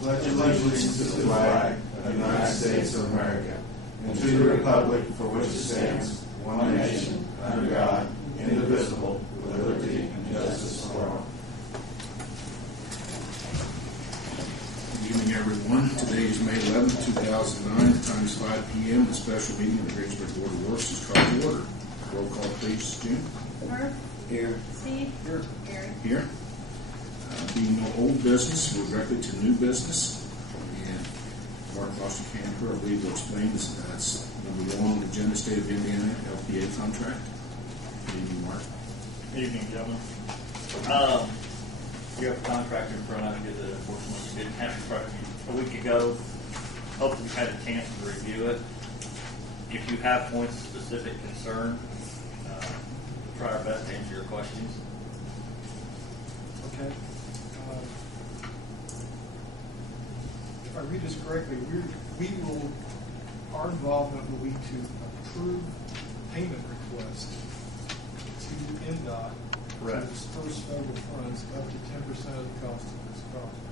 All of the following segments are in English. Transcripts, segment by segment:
pledge allegiance to the flag of the United States of America and to the republic for which it stands, one nation, under God, indivisible, with liberty and justice for all. Good evening, everyone. Today is May 11, 2009. The time is 5 p.m. The special meeting of the Greensburg Board of Works is called to order. Roll call, please. Jim? Murph? Here. Steve? Here. Gary? Here. Being no old business, we're directly to new business. And Mark Foster-Camper, I believe, will explain this. That's number one on the agenda, State of Indiana LPA contract. Good evening, Mark. Good evening, gentlemen. You have a contract in front of you that unfortunately you didn't have in front of you a week ago. Hopefully you've had a chance to review it. If you have points of specific concern, we'll try our best to answer your questions. Okay. If I read this correctly, our involvement will be to approve payment request to NDOT Correct. to disperse federal funds up to 10% of the cost of this project.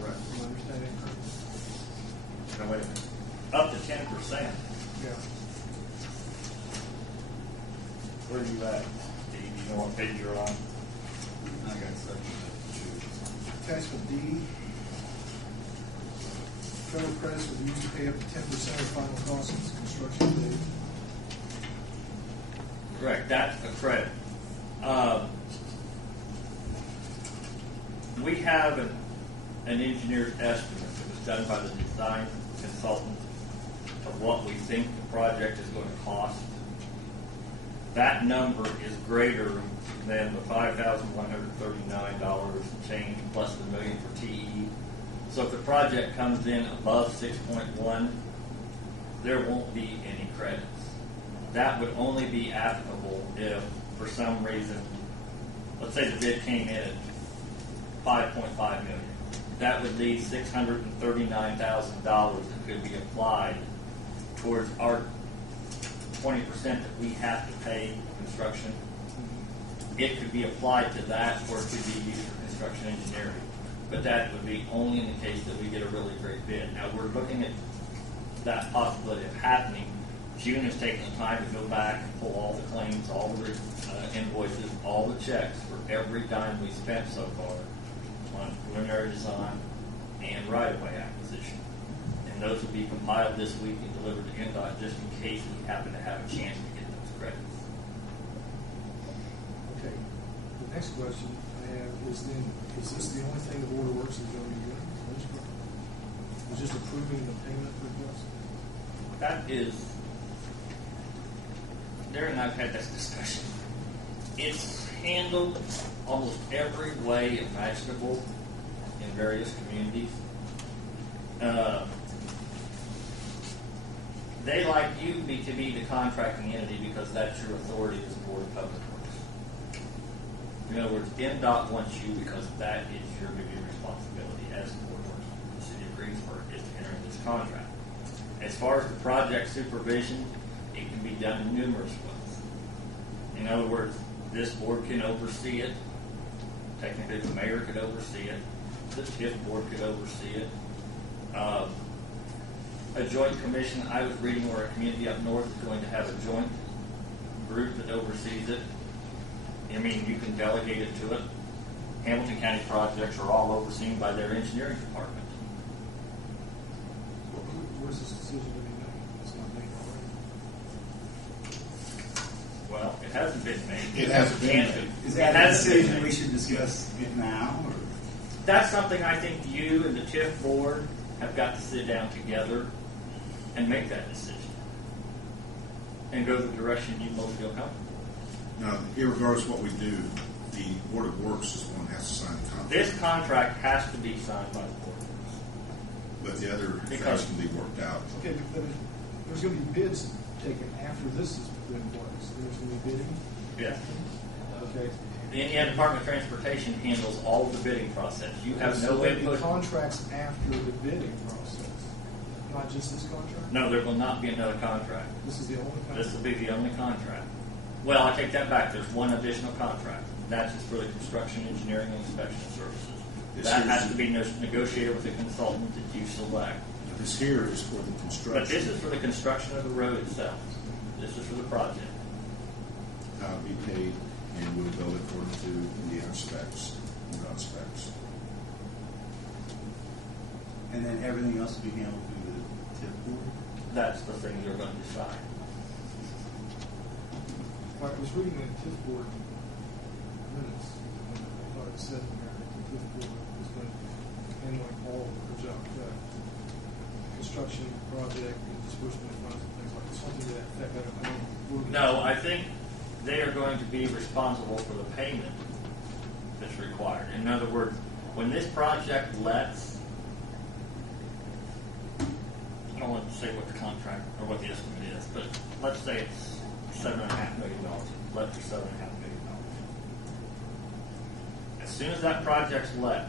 Right. Am I understanding correctly? Now wait a minute. Up to 10%. Yeah. Where are you at? Steve? You know what page you're on? I got section Attachment D. Federal credits will be used to pay up to 10% of the final cost of this construction bid. Correct. That's a credit. We have an engineer's estimate that was done by the design consultant of what we think the project is going to cost. That number is greater than the $5,139 and change plus the $1 million for TE. So if the project comes in above 6.1, there won't be any credits. That would only be applicable if, for some reason, let's say the bid came in at $5.5 million. That would leave $639,000 that could be applied towards our 20% that we have to pay construction. It could be applied to that, or it could be used for construction engineering. But that would be only in the case that we get a really great bid. Now, we're looking at that possibility of happening. June has taken the time to go back and pull all the claims, all the invoices, all the checks for every dime we spent so far on preliminary design and right-of-way acquisition. And those will be compiled this week and delivered to NDOT just in case we happen to have a chance to get those credits. Okay. The next question I have is then, is this the only thing the Board of Works is going to be doing? Is just approving the payment request? That is, Darren and I've had this discussion. It's handled almost every way imaginable in various communities. They like you to be the contracting entity because that's your authority as a Board of Public Works. In other words, NDOT wants you because that is your duty and responsibility as the Board of Works of the City of Greensburg is to enter into this contract. As far as the project supervision, it can be done in numerous ways. In other words, this board can oversee it. Technically, the mayor could oversee it. The TIF board could oversee it. A joint commission, I was reading where a community up north is going to have a joint group that oversees it. I mean, you can delegate it to it. Hamilton County projects are all overseen by their engineering department. Where's this decision to be made? It's not made already. Well, it hasn't been made. It hasn't been made. Is that a decision we should discuss it now? Or? That's something I think you and the TIF board have got to sit down together and make that decision and go the direction you most feel comfortable. Now, regardless of what we do, the Board of Works is the one that has to sign the contract. This contract has to be signed by the board. But the other things can be worked out. Okay, but there's going to be bids taken after this is put in place. There's going to be bidding? Yes. Okay. The Indiana Department of Transportation handles all of the bidding process. You have So no there'll be input. contracts after the bidding process, not just this contract? No, there will not be another contract. This is the only contract? This will be the only contract. Well, I take that back. There's one additional contract. That's just for the construction, engineering, and inspection services. That has to be negotiated with the consultant that you select. This here is for the construction. But this is for the construction of the road itself. This is for the project. How it be paid, and we'll build it according to Indiana specs, not specs. And then everything else will be handled through the TIF board? That's the thing you're going to decide. I was reading the TIF board minutes, and I thought it said in there that the TIF board has been handling all of the job, construction project and disbursement of funds and things like that. Something to that effect. I don't know. No, I think they are going to be responsible for the payment that's required. In other words, when this project lets, I don't want to say what the contract or what the estimate is, but let's say it's $7.5 million. Let for $7.5 million. As soon as that project's let,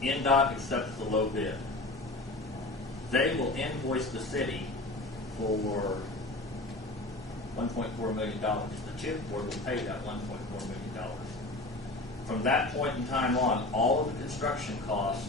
NDOT accepts the low bid. They will invoice the city for $1.4 million. The TIF board will pay that $1.4 million. From that point in time on, all of the construction costs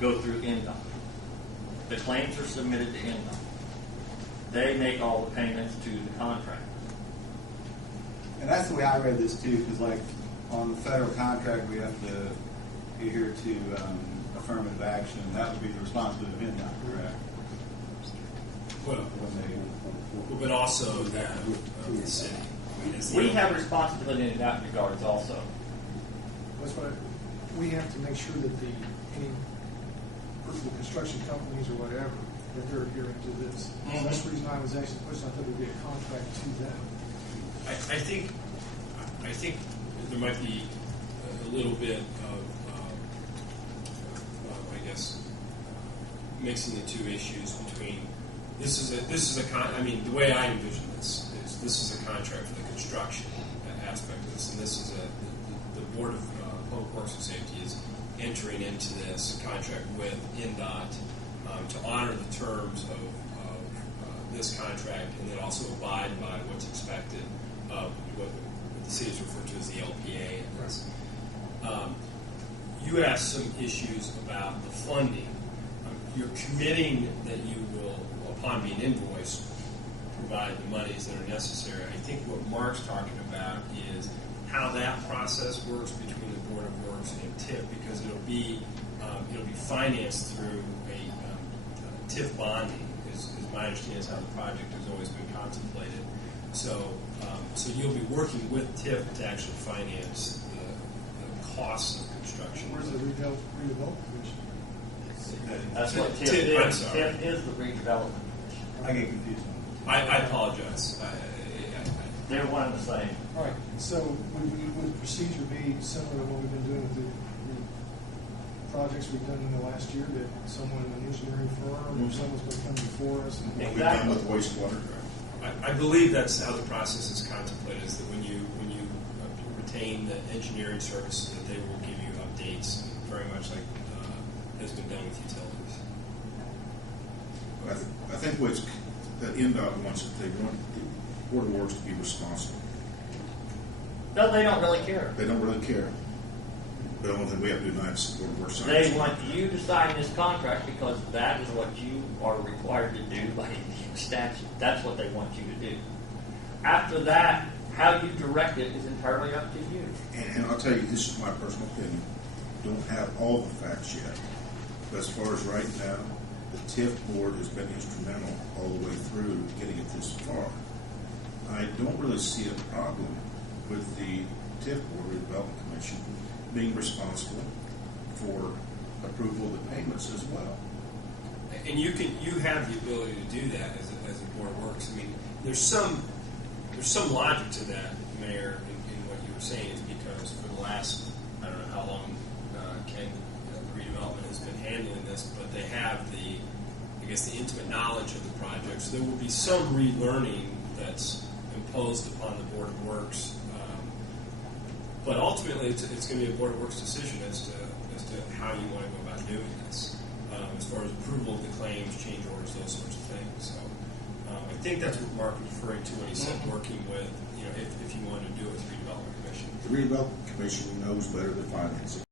go through NDOT. The claims are submitted to NDOT. They make all the payments to the contractor. And that's the way I read this too, because like on the federal contract, we have to adhere to affirmative action. That would be the responsibility of NDOT, correct? Well, but also that of the city. I mean, it's We the- have responsibility in that regards also. That's why we have to make sure that any construction companies or whatever, that they're adhering to this. So that's the reason I was asking the question. I thought it would be a contract to them. I think there might be a little bit of, I guess, mixing the two issues between this is a I mean, the way I envision this is a contract for the construction aspect of this, and this is the Board of Public Works and Safety is entering into this contract with NDOT to honor the terms of this contract, and then also abide by what's expected of what the city is referred to as the LPA. And this. You asked some issues about the funding. You're committing that you will, upon being invoiced, provide the monies that are necessary. I think what Mark's talking about is how that process works between the Board of Works and TIF, because it'll be financed through a TIF bonding. Is my understanding is how the project has always been contemplated. So you'll be working with TIF to actually finance the costs of construction. Where's the redevelopment commission? That's what TIF TIF, I'm is. sorry. TIF is the redevelopment. I get confused. I apologize. They're one and the same. All right, so would the procedure be similar to what we've been doing with the projects we've done in the last year, that someone, an engineering firm, or someone's going to come before us? And What we've done with wastewater. I believe that's how the process is contemplated, is that when you retain the engineering services, that they will give you updates, very much like has been done with utilities. I think what's that NDOT wants it. They want the Board of Works to be responsible. No, they don't really care. They don't really care. But the only thing we have to do now is Board of Works. They want you to sign this contract because that is what you are required to do by statute. That's what they want you to do. After that, how you direct it is entirely up to you. And I'll tell you, this is my personal opinion. Don't have all the facts yet. But as far as right now, the TIF board has been instrumental all the way through getting it this far. I don't really see a problem with the TIF board, Redevelopment Commission, being responsible for approval of the payments as well. And you have the ability to do that as a Board of Works. I mean, there's some logic to that, Mayor, in what you were saying, is because for the last, I don't know how long Ken Redevelopment has been handling this, but they have the intimate knowledge of the project. So there will be some relearning that's imposed upon the Board of Works. But ultimately, it's going to be a Board of Works decision as to how you want to go about doing this, as far as approval of the claims, change orders, those sorts of things. So I think that's what Mark was referring to when he said working with, if you wanted to do it with redevelopment commission. The redevelopment commission knows better than financing.